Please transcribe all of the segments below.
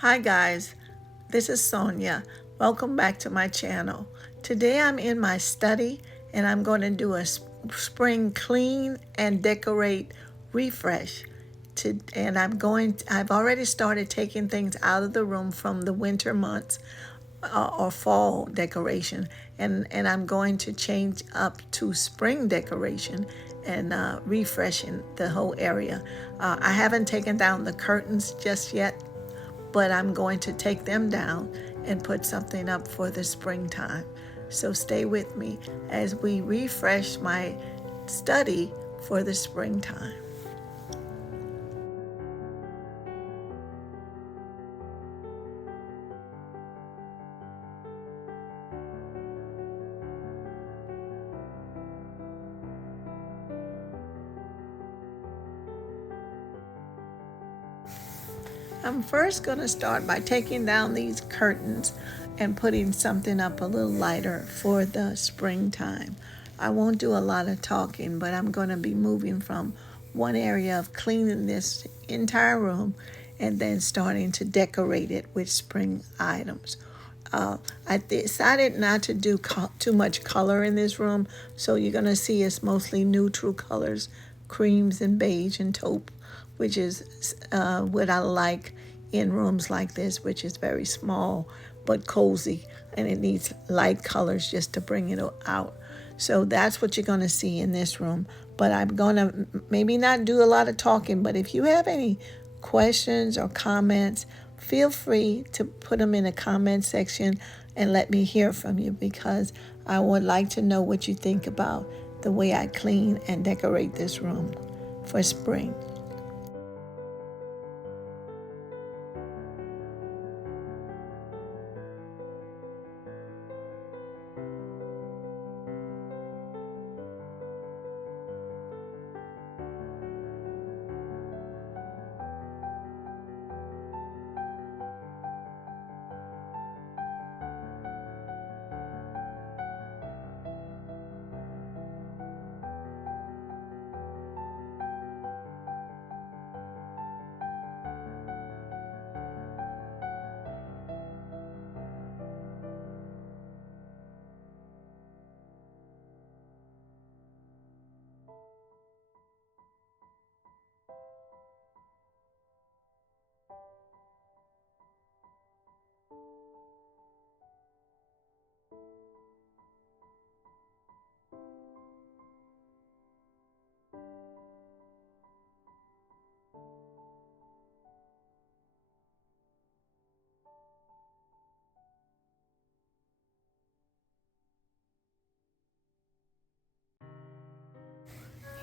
Hi guys, this is Sonia. Welcome back to my channel. Today I'm in my study and I'm going to do a spring clean and decorate refresh. I've already started taking things out of the room from the winter months or fall decoration, and I'm going to change up to spring decoration and refreshing the whole area. I haven't taken down the curtains just yet, but I'm going to take them down and put something up for the springtime. So stay with me as we refresh my study for the springtime. I'm first going to start by taking down these curtains and putting something up a little lighter for the springtime. I won't do a lot of talking, but I'm going to be moving from one area of cleaning this entire room and then starting to decorate it with spring items. I decided not to do too much color in this room, so you're going to see it's mostly neutral colors, creams and beige and taupe, which is what I like in rooms like this, which is very small but cozy, and it needs light colors just to bring it out. So that's what you're going to see in this room. But I'm going to maybe not do a lot of talking, but if you have any questions or comments, feel free to put them in the comment section and let me hear from you, because I would like to know what you think about the way I clean and decorate this room for spring.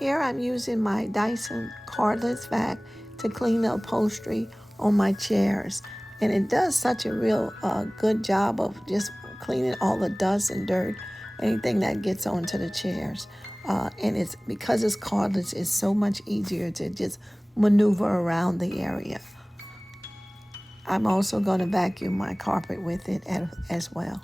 Here I'm using my Dyson cordless vac to clean the upholstery on my chairs. And it does such a real good job of just cleaning all the dust and dirt, anything that gets onto the chairs. And it's because it's cordless, it's so much easier to just maneuver around the area. I'm also going to vacuum my carpet with it as well.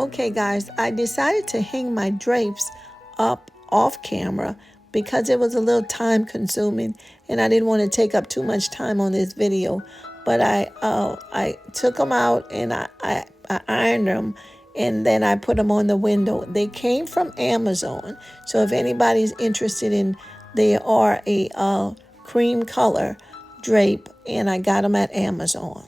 Okay, guys, I decided to hang my drapes up off camera because it was a little time consuming and I didn't want to take up too much time on this video. But I took them out and I ironed them and then I put them on the window. They came from Amazon. So if anybody's interested in, they are a cream color drape and I got them at Amazon.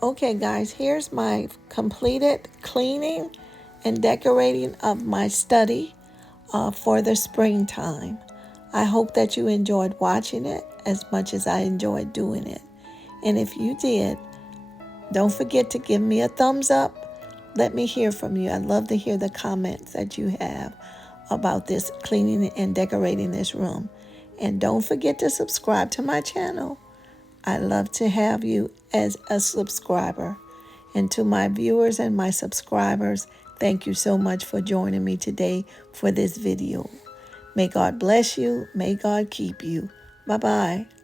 Okay, guys, here's my completed cleaning and decorating of my study for the springtime. I hope that you enjoyed watching it as much as I enjoyed doing it. And if you did, don't forget to give me a thumbs up. Let me hear from you. I'd love to hear the comments that you have about this cleaning and decorating this room. And don't forget to subscribe to my channel. I love to have you as a subscriber. And to my viewers and my subscribers, thank you so much for joining me today for this video. May God bless you. May God keep you. Bye-bye.